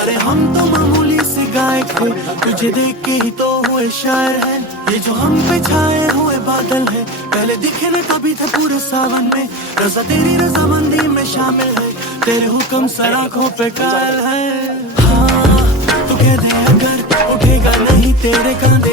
अरे हम तो मामूली से गायक थे, तुझे देख के ही तो हुए शायर है। ये जो हम पे छाए हुए बादल है, पहले दिखे न कभी थे पूरे सावन में। रजा तेरी रजामंदी में शामिल है, तेरे हुक्म सर आँखों पे कायल है। हाँ तू कह दे अगर उठेगा नहीं तेरे कांधे